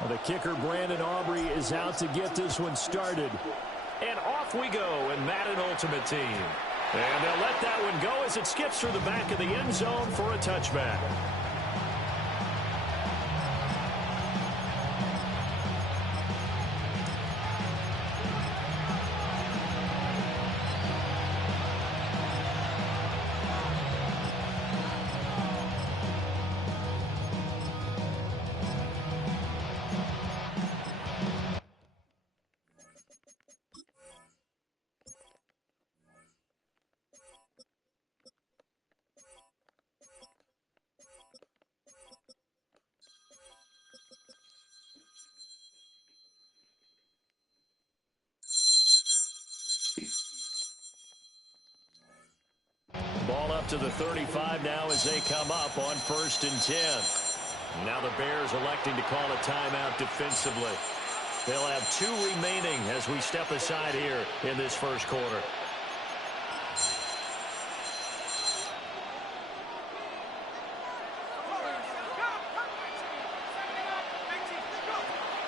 Well, the kicker, Brandon Aubrey, is out to get this one started. And off we go in Madden Ultimate Team. And they'll let that one go as it skips through the back of the end zone for a touchback. Ball up to the 35 now as they come up on 1st and 10. Now the Bears electing to call a timeout defensively. They'll have 2 remaining as we step aside here in this first quarter.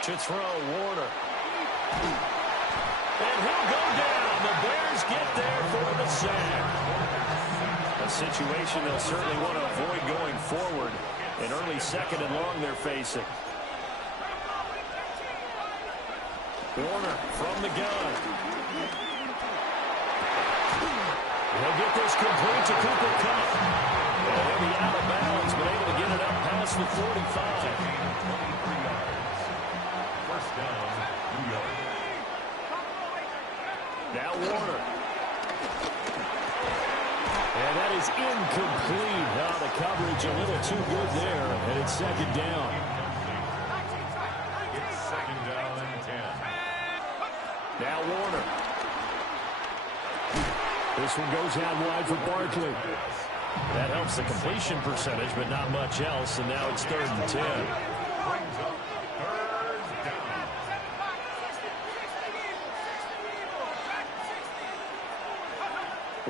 To throw, Warner. And he'll go down. The Bears get there for the sack. A situation they'll certainly want to avoid going forward. An early 2nd and long they're facing. Warner from the gun. He'll get this complete to Cooper Kupp. And he'll be out of bounds, but able to get it up past the 45. 23 yards. First down, New York. Now Warner. And that is incomplete. Oh, the coverage a little too good there, and it's 2nd down. It's 2nd down and 10. Now Warner. This one goes out wide for Barkley. That helps the completion percentage, but not much else, and now it's 3rd and 10. Brings up 3rd down.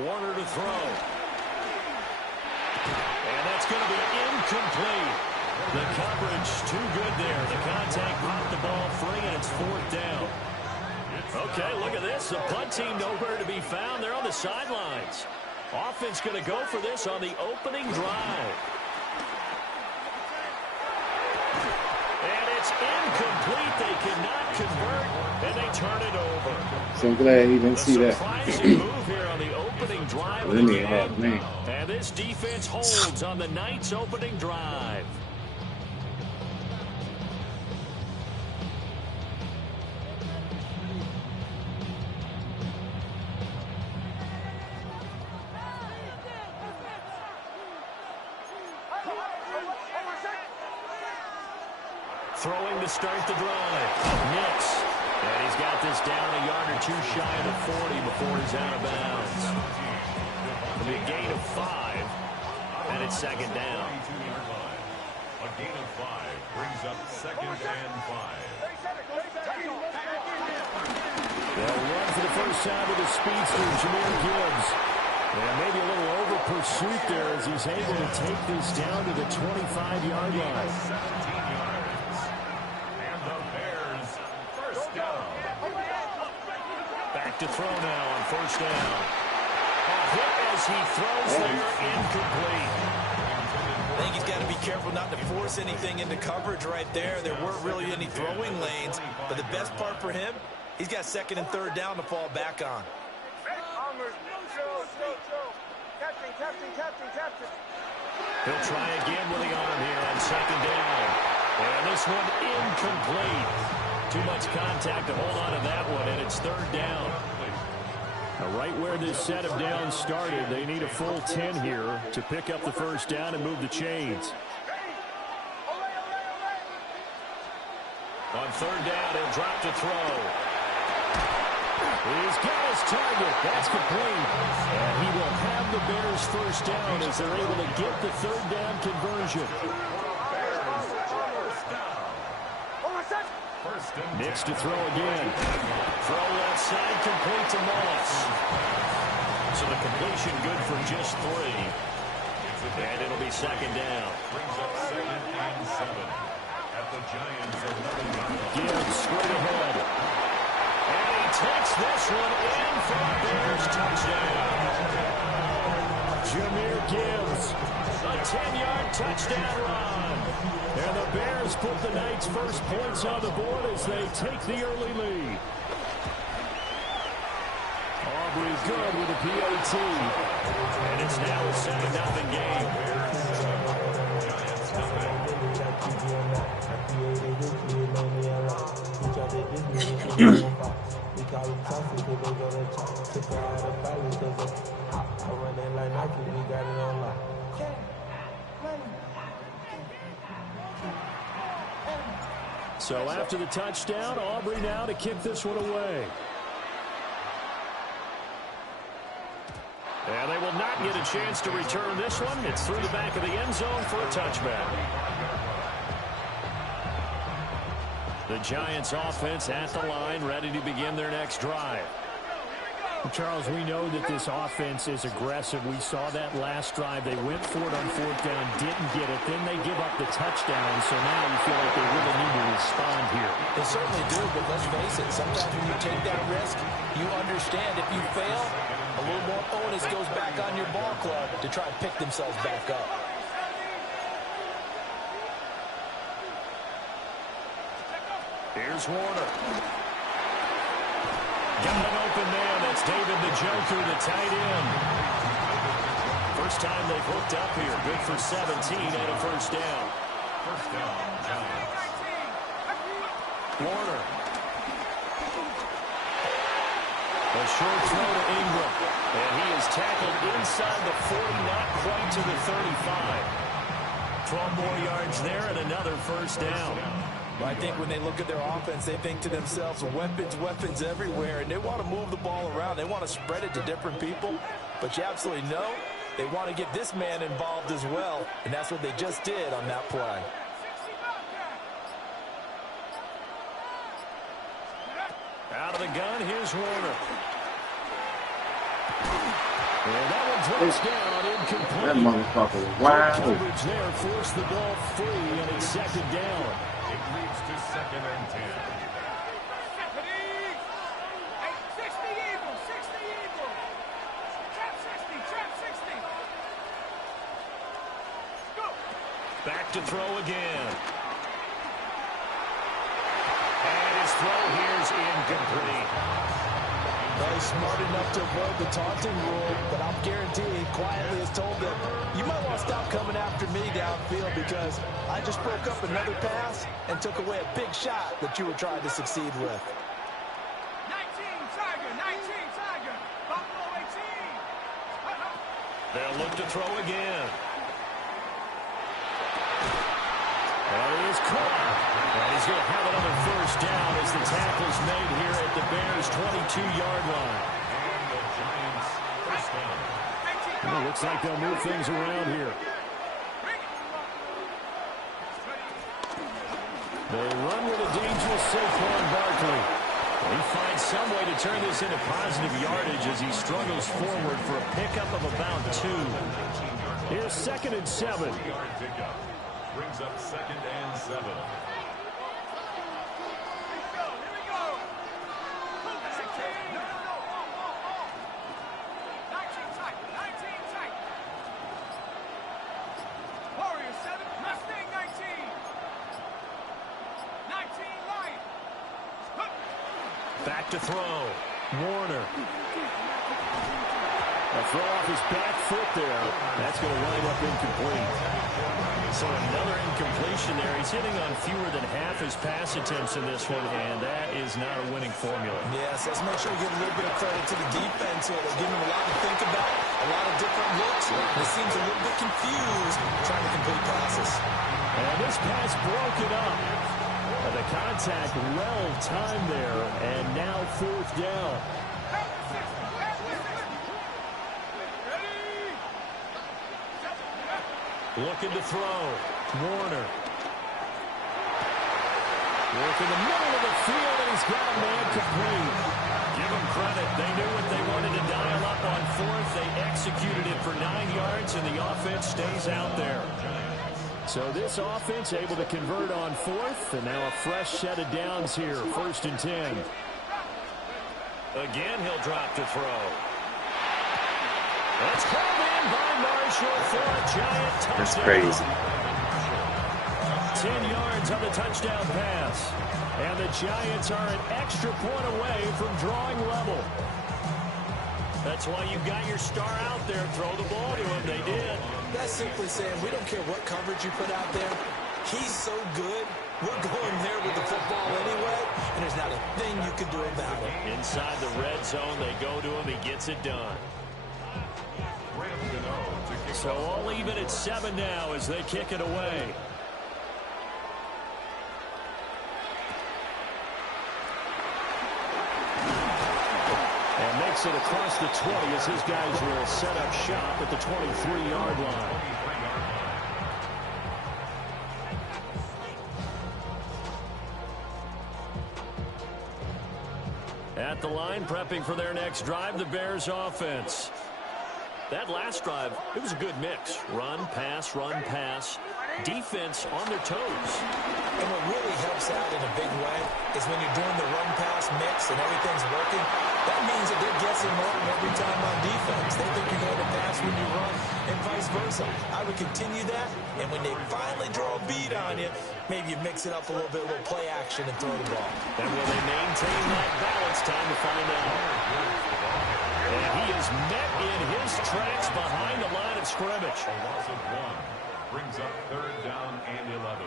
Warner to throw. And that's going to be incomplete. The coverage too good there. The contact popped the ball free, and it's 4th down. Okay, look at this. The punt team nowhere to be found. They're on the sidelines. Offense going to go for this on the opening drive. And it's incomplete. They cannot convert, and they turn it over. So I'm glad he didn't see that. Surprising move here on the opening drive of the game. And this defense holds on the Knights' opening drive. Throwing to start the drive. Nix. And he's got this down a yard or 2 shy of the 40 before he's out of bounds. It'll be a gain of 5. And it's 2nd down. A gain of 5 brings up 2nd and 5. They'll run for the first time with the speedster, Jahmyr Gibbs. And maybe a little over pursuit there as he's able to take this down to the 25-yard line. 17 yards. And the Bears, first down. Back to throw now on 1st down. A hit as he throws there, incomplete. I think he's got to be careful not to force anything into coverage right there. There weren't really any throwing lanes, but the best part for him, he's got 2nd and 3rd down to fall back on. He'll try again with the arm here on 2nd down. And this one incomplete. Too much contact to hold on to that one, and it's 3rd down. Now, right where this set of downs started, they need a full 10 here to pick up the first down and move the chains. On 3rd down, he'll drop to throw. He's got his target. That's complete. And he will have the Bears first down as they're able to get the 3rd down conversion. Nix to throw again. Throw left side, complete to Moss. So the completion good for just 3. And it'll be 2nd down. Brings up 2nd and 7 at the Gibbs straight ahead. And he takes this one in for a Bears touchdown. Jahmyr Gibbs, a 10-yard touchdown run. And the Bears put the Knights' first points on the board as they take the early lead. Aubrey good with a PAT. And it's now a 7-0 game. So after the touchdown, Aubrey now to kick this one away. And they will not get a chance to return this one. It's through the back of the end zone for a touchback. The Giants offense at the line, ready to begin their next drive. Charles, we know that this offense is aggressive. We saw that last drive. They went for it on 4th down, didn't get it. Then they give up the touchdown. So now you feel like they really need to respond here. They certainly do, but let's face it. Sometimes when you take that risk, you understand if you fail, a little more onus goes back on your ball club to try and pick themselves back up. Here's Warner. Got an open man. That's David the Joker, the tight end. First time they've hooked up here. Good for 17 and a first down. First down, Giants. Warner. A short throw to Ingram. And he is tackled inside the 40, not quite to the 35. 12 more yards there and another first down. Well, I think when they look at their offense, they think to themselves, weapons, weapons everywhere, and they want to move the ball around. They want to spread it to different people, but you absolutely know they want to get this man involved as well, and that's what they just did on that play. Out of the gun, here's Warner. And that one drops down, incomplete. That motherfucker, wow. Coverage there forced the ball free, and it's second down. It leads to 2nd and 10. Back to throw again. And his throw here is incomplete. Well, he's smart enough to avoid the taunting rule, but I'm guaranteeing quietly has told them, you might want to stop coming after me downfield because I just broke up another pass and took away a big shot that you were trying to succeed with. 19 Tiger, Buffalo 18. They'll look to throw again. And he is caught. And he's going to have another first down as the tackle's made here at the Bears' 22-yard line. And the Giants first down. Well, looks like they'll move things around here. They run with a dangerous Saquon Barkley. He finds some way to turn this into positive yardage as he struggles forward for a pickup of about 2. Here's 2nd and 7. 3-yard pickup. Brings up 2nd and 7. Back to throw. Warner. A throw off his back foot there. That's going to wind up incomplete. So another incompletion there. He's hitting on fewer than half his pass attempts in this one, and that is not a winning formula. Yes, let's make sure we give a little bit of credit to the defense here. They're giving him a lot to think about, a lot of different looks. He seems a little bit confused trying to complete passes. And this pass broken up. And the contact well timed there, and now 4th down. Looking to throw. Warner. Work in the middle of the field, and he's got a man complete. Give him credit. They knew what they wanted to dial up on 4th. They executed it for 9 yards, and the offense stays out there. So this offense able to convert on fourth, and now a fresh set of downs here, 1st and 10. Again, he'll drop to throw. That's called in by Marshall for a giant touchdown. That's crazy. 10 yards on the touchdown pass. And the Giants are an extra point away from drawing level. That's why you got your star out there. Throw the ball to him. They did. That's simply saying we don't care what coverage you put out there. He's so good. We're going there with the football anyway, and there's not a thing you can do about it. Inside the red zone, they go to him. He gets it done. So all even at 7 now as they kick it away. And makes it across the 20 as his guys will set up shop at the 23-yard line. At the line, prepping for their next drive, the Bears offense. That last drive, it was a good mix. Run, pass, defense on their toes. And what really helps out in a big way is when you're doing the run-pass mix and everything's working, that means that they're guessing wrong every time on defense. They think you're going to pass when you run and vice versa. I would continue that, and when they finally draw a beat on you, maybe you mix it up a little bit, a little play action and throw the ball. And will they maintain that balance? Time to find out. And he is met in his tracks behind the line of scrimmage. A loss of 1 brings up 3rd down and 11.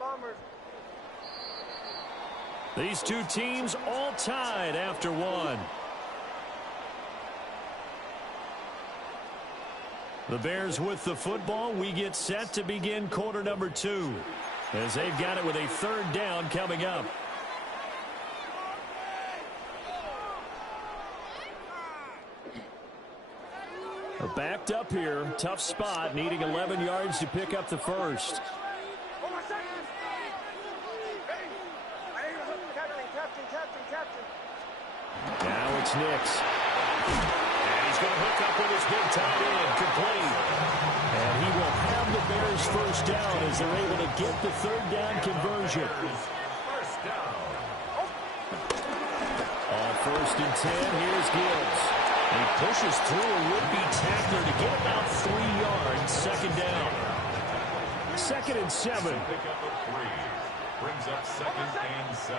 Bombers. These two teams all tied after 1. The Bears with the football. We get set to begin quarter number 2 as they've got it with a 3rd down coming up. They're backed up here. Tough spot, needing 11 yards to pick up the first. Now it's Nix. And he's going to hook up with his big tight end, complete. And he will have the Bears first down as they're able to get the 3rd down conversion. First down. On 1st and 10, here's Gibbs. He pushes through a would-be tackler to get about 3 yards. 2nd down. 2nd and 7. Pickup of 3 brings up 2nd and 7.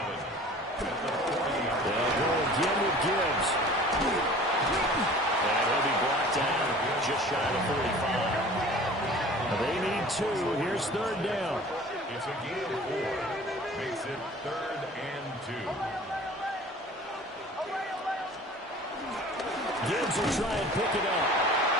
At the 40-yard They'll go again with Gibbs. And he'll be brought down just shy of 45. They need 2. Here's 3rd down. It's a gain of 4. Makes it 3rd and 2. Gibbs will try and pick it up.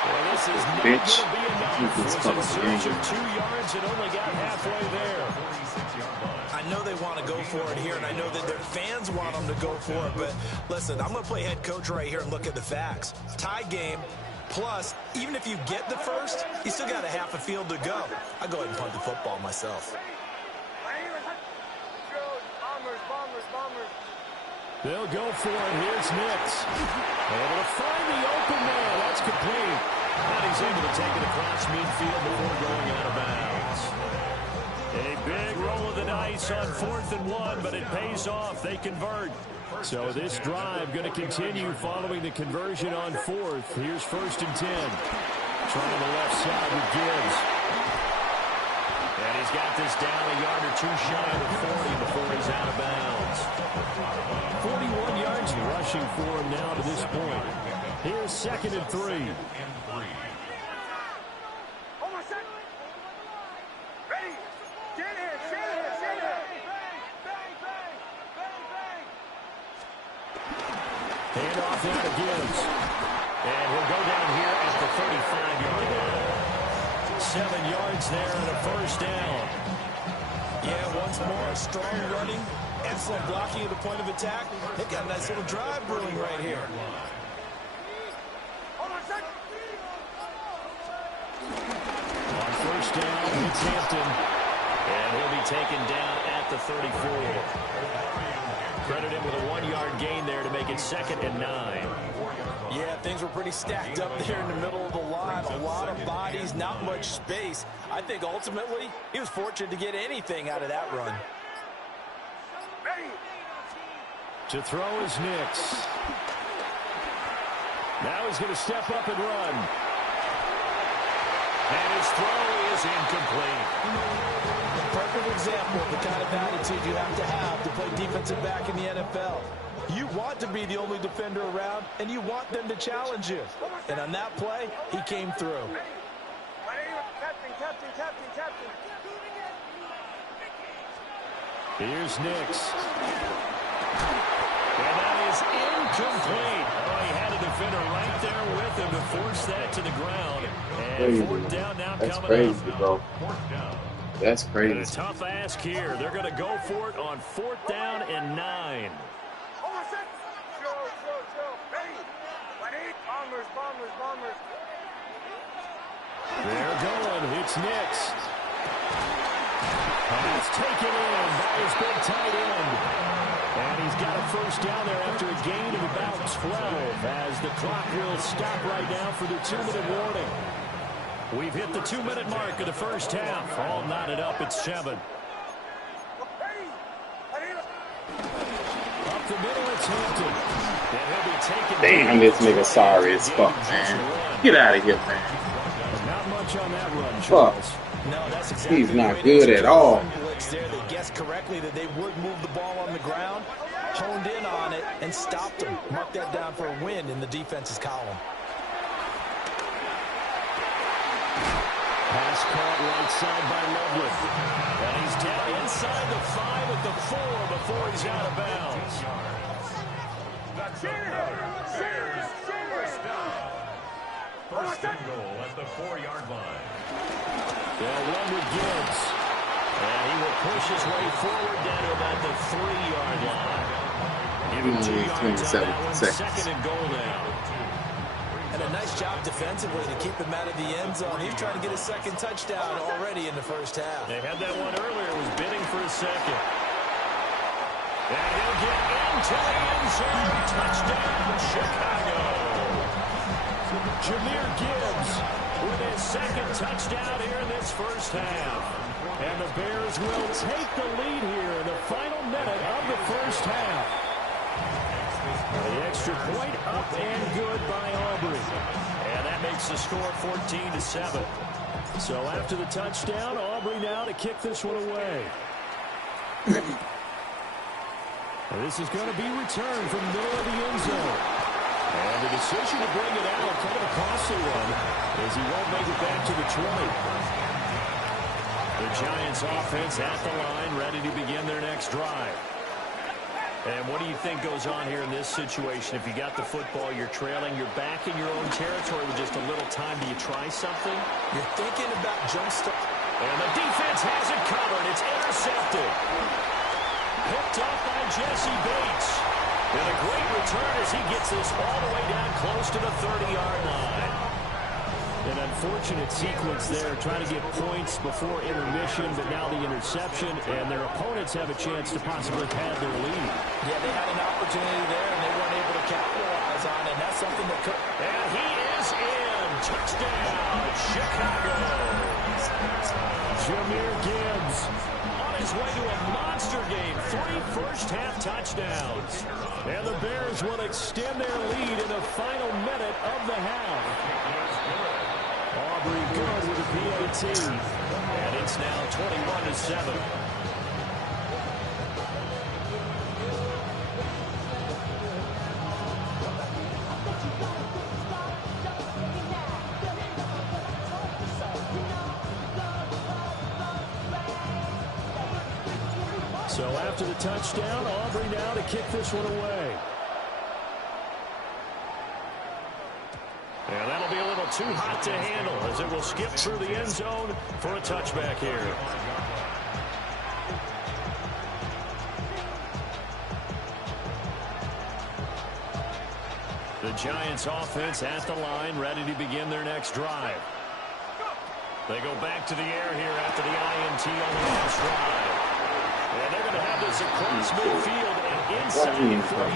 Well, this is not going to be enough. Was in search of 2 yards and only got halfway there. 46-yard line. I know they want to go for it here, and I know that their fans want them to go for it, but listen, I'm going to play head coach right here and look at the facts. Tie game, plus, even if you get the first, you still got a half a field to go. I'll go ahead and punt the football myself. Bombers. They'll go for it. Here's Nix. Able to find the open man. That's complete. And he's able to take it across midfield before going out of bounds. A big roll of the dice on 4th and 1, but it pays off. They convert. So this drive going to continue following the conversion on 4th. Here's 1st and 10. Trying the left side with Gibbs. And he's got this down a yard or 2 shy of 40 before he's out of bounds. 41 yards rushing for him now to this point. Here's 2nd and 3. Hand off now to Gibbs. And he'll go down here at the 35-yard line. 7 yards there and a 1st down. Yeah, once more, strong running, excellent blocking at the point of attack. They've got a nice little drive brewing right here. On 1st down, it's Hampton. And he'll be taken down at the 34. credit him with a 1-yard gain there to make it 2nd and 9. Yeah, things were pretty stacked up there in the middle of the line. A lot of bodies, not much space. I think ultimately he was fortunate to get anything out of that run. To throw is Nix. Now he's going to step up and run. And his throw is incomplete. A perfect example of the kind of attitude you have to play defensive back in the NFL. You want to be the only defender around, and you want them to challenge you. And on that play, he came through. Captain. Here's Nix. And that is incomplete. Oh, he had a defender right there with him to force that to the ground. And 4th down now That's coming crazy, up. bro. That's And a crazy. tough ask here. They're going to go for it on 4th down and 9. Bombers. They're going. It's Nix. And it's taken in by his big tight end. And he's got a 1st down there after a gain of about 12 as the clock will stop right now for the 2-minute warning. We've hit the 2-minute mark of the 1st half. All knotted up at 7. Up the middle, it's Hampton. And he'll be taken Damn, down. this nigga sorry as fuck, man. Get out of here, man. Not much on that run, Fuck. Charles. No, that's exactly He's the not way good they at all. blitz there. They guessed correctly that they would move the ball on the ground, honed in on it, and stopped them. Mark that down for a win in the defense's column. Pass caught right side by Loveland. And he's down inside the 5 at the 4 before he's out of bounds. That's Bears first down. 1st and goal at the 4-yard line. They'll run with Gibbs. And he will push his way forward down to about the 3-yard line. Give him 2 yards on that one. 2nd and goal now. And a nice job defensively to keep him out of the end zone. He's trying to get a 2nd touchdown already in the 1st half. They had that one earlier. Was bidding for a 2nd. And he'll get into the end zone. Touchdown, Chicago. Jahmyr Gibbs With his 2nd touchdown here in this 1st half. and the Bears will take the lead here in the final minute of the 1st half. The extra point up and good by Aubrey. And that makes the score 14-7. So after the touchdown, Aubrey now to kick this one away. And this is going to be returned from the middle of the end zone. And the decision to bring it out, kind of a costly one, as he won't make it back to the 20. The Giants offense at the line, ready to begin their next drive. And what do you think goes on here in this situation? If you got the football, you're trailing, you're back in your own territory with just a little time. Do you try something? You're thinking about jump start. And the defense has it covered. It's intercepted. Picked up by Jesse Bates. And a great return as he gets this all the way down close to the 30-yard line. An unfortunate sequence there, trying to get points before intermission, but now the interception, and their opponents have a chance to possibly pad their lead. Yeah, they had an opportunity there, and they weren't able to capitalize on it, and that's something that could... And he is in. Touchdown, Chicago. Jahmyr Gibbs On his way to a monster game. 3 first-half touchdowns. and the Bears will extend their lead in the final minute of the half. Aubrey good with a PAT. And it's now 21-7. So after the touchdown, Aubrey now to kick this one away. And that'll be a little too hot to handle as it will skip through the end zone for a touchback here. The Giants offense at the line, ready to begin their next drive. They go back to the air here after the INT on the last drive. And they're going to have this across midfield and inside the 45.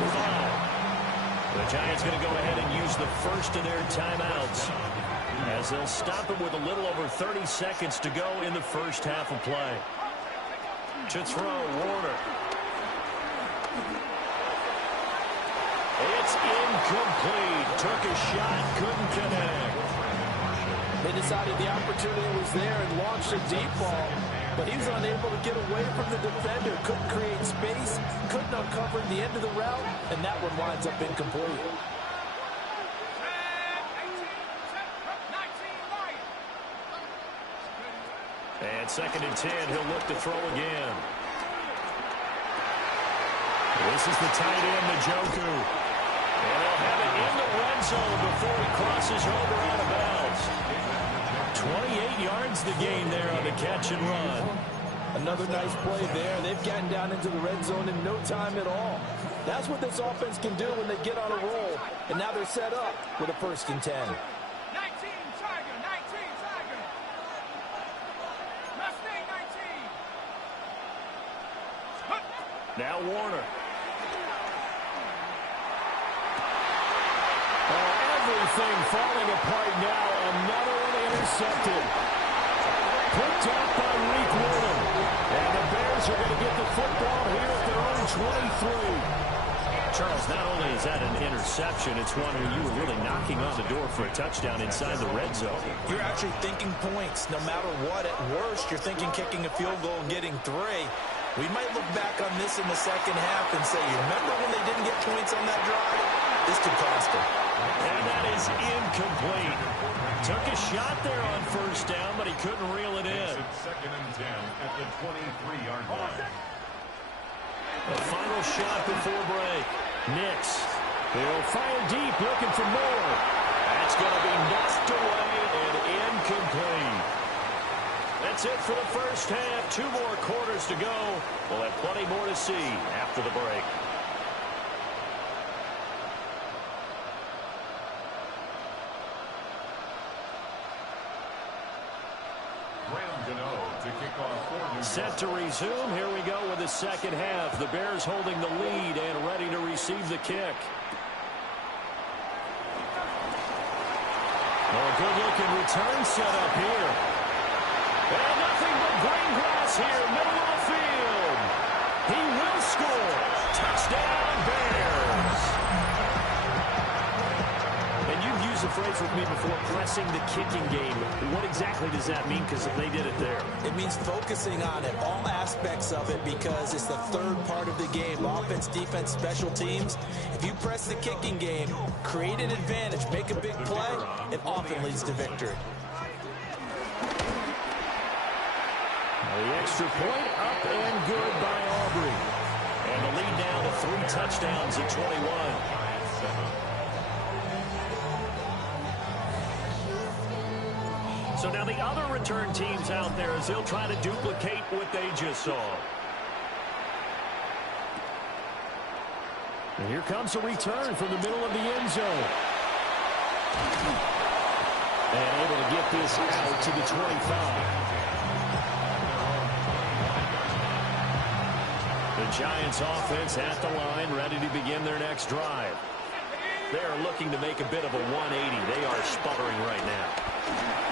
The Giants going to go ahead and use the first of their timeouts as they'll stop it with a little over 30 seconds to go in the first half of play. To throw, Warner. It's incomplete. Took a shot, couldn't connect. They decided the opportunity was there and launched a deep ball, but he was unable to get away from the defender. Couldn't create space, couldn't uncover the end of the route, and that one winds up incomplete. And 2nd and 10, he'll look to throw again. This is the tight end, Njoku. And he'll have it in the red zone before he crosses over out of bounds. 28 yards the gain there on the catch and run. Another nice play there. They've gotten down into the red zone in no time at all. That's what this offense can do when they get on a roll. And now they're set up with a 1st and 10. 19 Tiger, 19 Tiger. Mustang 19. Now Warner. Everything falling apart now. Another one intercepted. Picked off by Reek Wilson. And the Bears are going to get the football here at their own 23. Charles, not only is that an interception, it's one where you were really knocking on the door for a touchdown inside the red zone. You're actually thinking points. No matter what, at worst, you're thinking kicking a field goal and getting 3. We might look back on this in the second half and say, you remember when they didn't get points on that drive? This could cost them. And that is incomplete. Took a shot there on 1st down, but he couldn't reel it in. 2nd and 10 at the 23-yard line. A final shot before break. Nix. He'll fire deep, looking for more. That's going to be knocked away and incomplete. That's it for the first half. 2 more quarters to go. We'll have plenty more to see after the break. Set to resume. Here we go with the second half. The Bears holding the lead and ready to receive the kick. Oh, a good-looking return set up here. And nothing but green grass here, middle of the field. He will score. Touchdown, Bears. And you've used the phrase with me before, pressing the kicking game. What exactly does that mean? Because they did it there. It means focusing on it, all aspects of it, because it's the 3rd part of the game. Offense, defense, special teams. If you press the kicking game, create an advantage, make a big play, it often leads to victory. The extra point up and good by Aubrey. And the lead down to 3 touchdowns at 21. So now the other return teams out there as they'll try to duplicate what they just saw. And here comes a return from the middle of the end zone. And able to get this out to the 25. The Giants offense at the line, ready to begin their next drive. They're looking to make a bit of a 180. They are sputtering right now.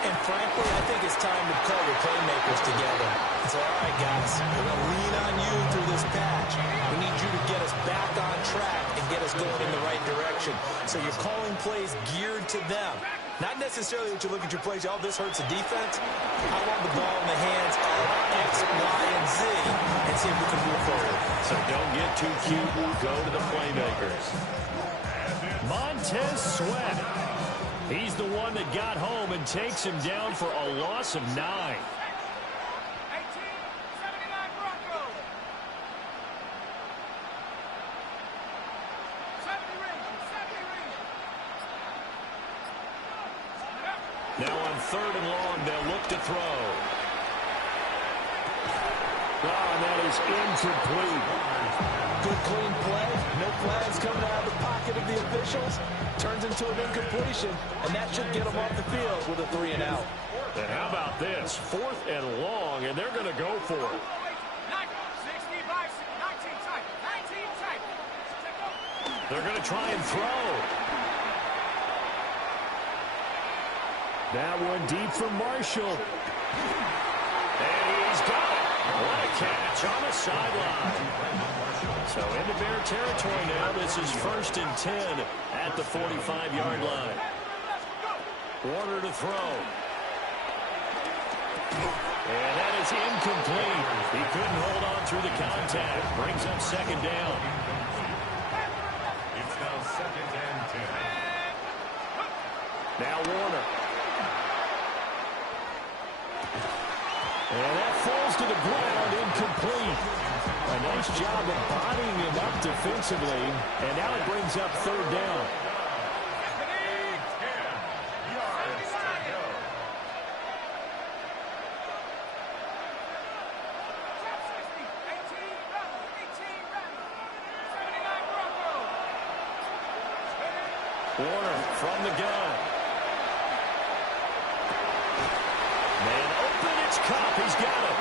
And frankly, I think it's time to call the playmakers together and say, all right, guys, we're going to lean on you through this patch. We need you to get us back on track and get us going in the right direction. So you're calling plays geared to them. Not necessarily that you look at your plays, oh, this hurts the defense. I want the ball in the hands of X, Y, and Z and see if we can move forward. So don't get too cute. Go to the playmakers. Montez Sweat. He's the one that got home and takes him down for a loss of 9. 18, 79 Broncos. 70 Rangers. Now on 3rd and long, they'll look to throw. Oh, and that is incomplete. Good clean play. No flags coming out of the pocket of the officials. Turns into an incompletion, and that should get them off the field with a 3 and out. And how about this? 4th and long, and they're going to go for it. 60 by 60. They're going to try and throw. That one deep for Marshall. And he's got it. What a catch on the sideline. So into Bear territory now. This is 1st and 10 at the 45-yard line. Warner to throw. And that is incomplete. He couldn't hold on through the contact. Brings up 2nd down. It's now 2nd and 10. Now Warner. And that falls to the ground, incomplete. A nice job of bodying him up defensively. And now it brings up 3rd down. Warner from the gun. Man open, it's Cup. He's got it.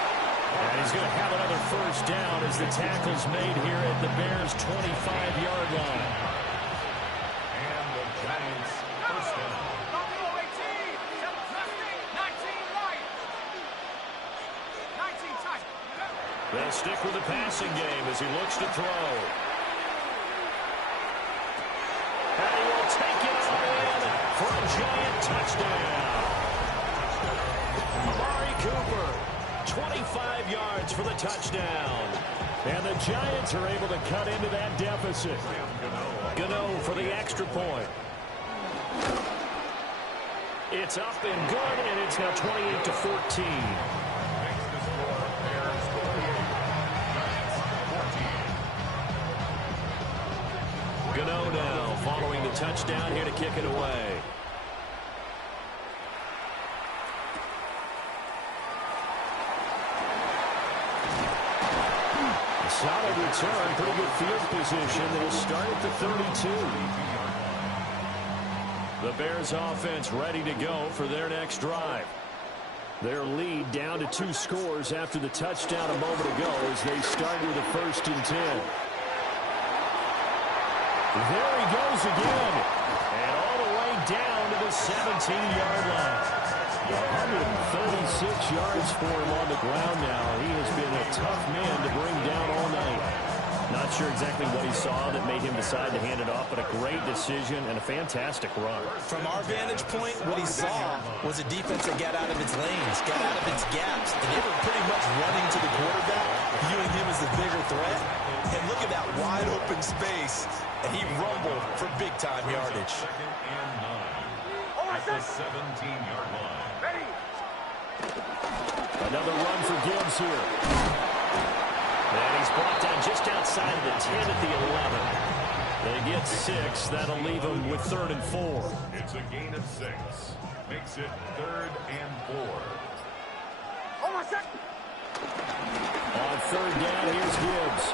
And he's going to have another 1st down as the tackle's made here at the Bears' 25-yard line. And the Giants' 1st down. Buffalo 18, 19 Lions. 19 Tigers. They'll stick with the passing game as he looks to throw. And he will take it all in for a Giant touchdown. Amari Cooper, 25 yards for the touchdown. And the Giants are able to cut into that deficit. Gano for the extra point. It's up and good, and it's now 28-14. Gano now following the touchdown here to kick it away. Solid return, pretty good field position. They'll start at the 32. The Bears offense ready to go for their next drive. Their lead down to 2 scores after the touchdown a moment ago as they start with a 1st and 10. There he goes again. And all the way down to the 17-yard line. 136 yards for him on the ground now. He has been a tough man to bring down all night. Not sure exactly what he saw that made him decide to hand it off, but a great decision and a fantastic run. From our vantage point, what he saw was a defense that got out of its lanes, got out of its gaps, and they were pretty much running to the quarterback, viewing him as the bigger threat. And look at that wide open space, and he rumbled for big-time yardage. 2nd and 9 at the 17-yard line. Ready. Another run for Gibbs here. And he's brought down just outside of the 10 at the 11. They get 6. That'll leave them with 3rd and 4. It's a gain of 6. Makes it 3rd and 4. Hold on a second. On 3rd down, here's Gibbs.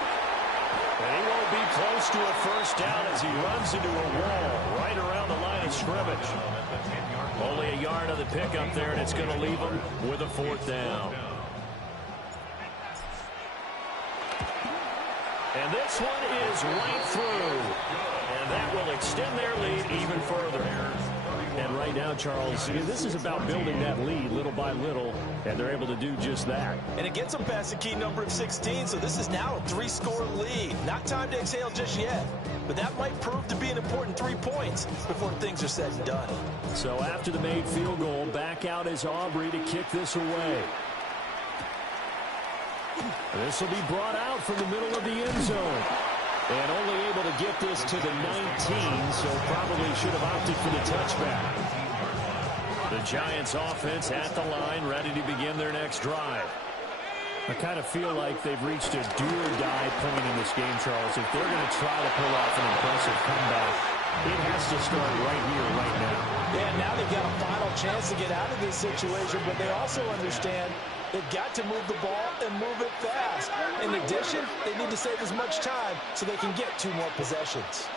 And he won't be close to a 1st down as he runs into a wall right around the line of scrimmage. Only a yard on the pickup there, and it's going to leave him with a 4th down. And this one is right through. And that will extend their lead even further. And right now, Charles, this is about building that lead little by little, and they're able to do just that. And it gets them past the key number of 16, so this is now a 3-score lead. Not time to exhale just yet, but that might prove to be an important 3 points before things are said and done. So after the made field goal, back out is Aubrey to kick this away. This will be brought out from the middle of the end zone. And only able to get this to the 19, so probably should have opted for the touchback. The Giants offense at the line, ready to begin their next drive. I kind of feel like they've reached a do-or-die point in this game, Charles. If they're going to try to pull off an impressive comeback, it has to start right here, right now. Yeah, now they've got a final chance to get out of this situation, but they also understand they've got to move the ball and move it fast. In addition, they need to save as much time so they can get 2 more possessions.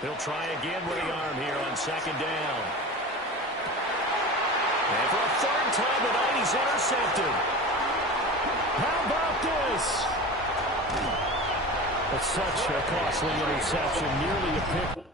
They'll try again with the arm here on 2nd down. And for a 3rd time tonight, he's intercepted. How about this? That's such a costly interception, nearly a pick.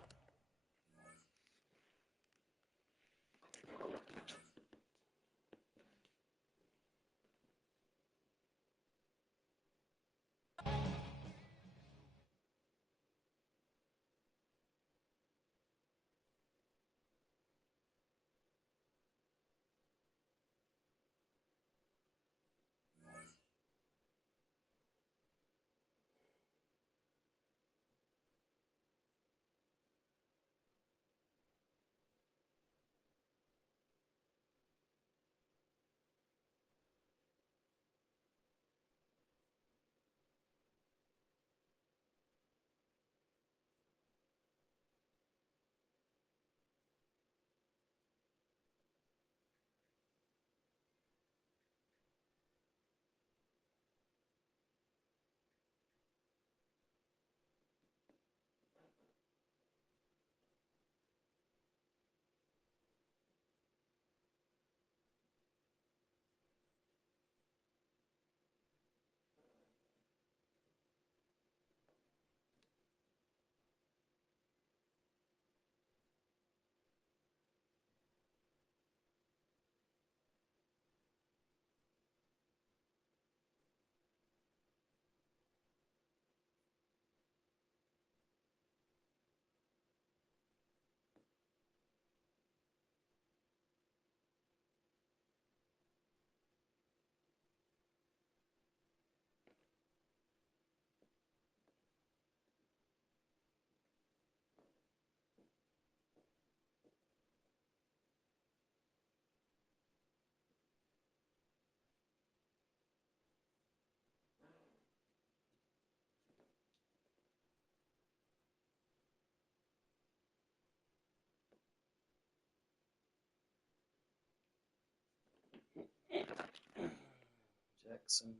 Jackson.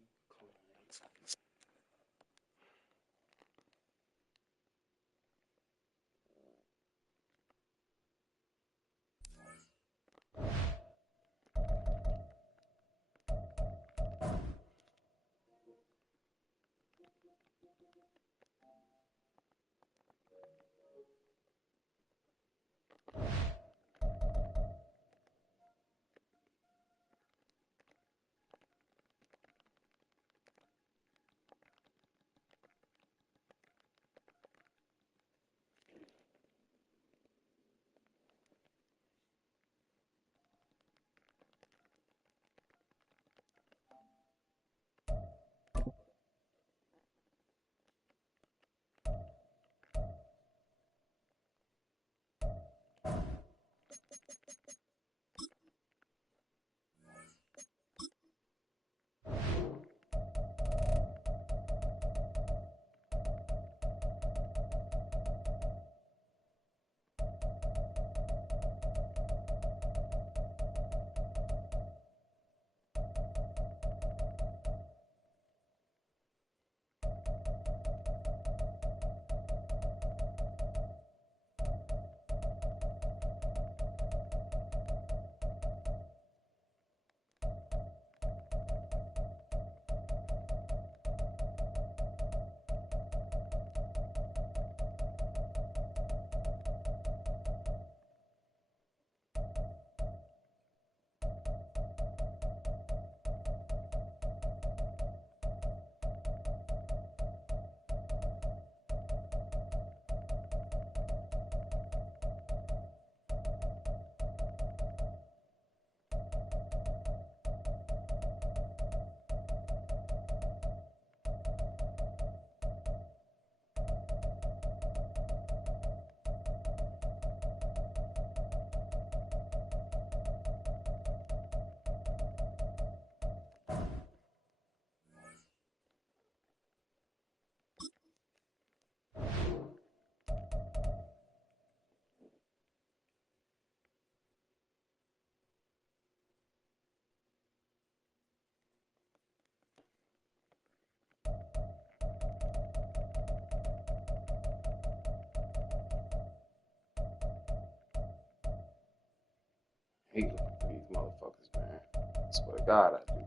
hate looking for these motherfuckers, man. I swear to God, I do.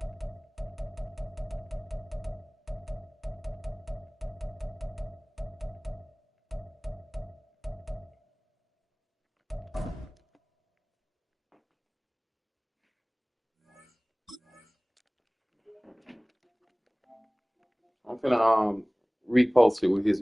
I'm gonna repost it with his name.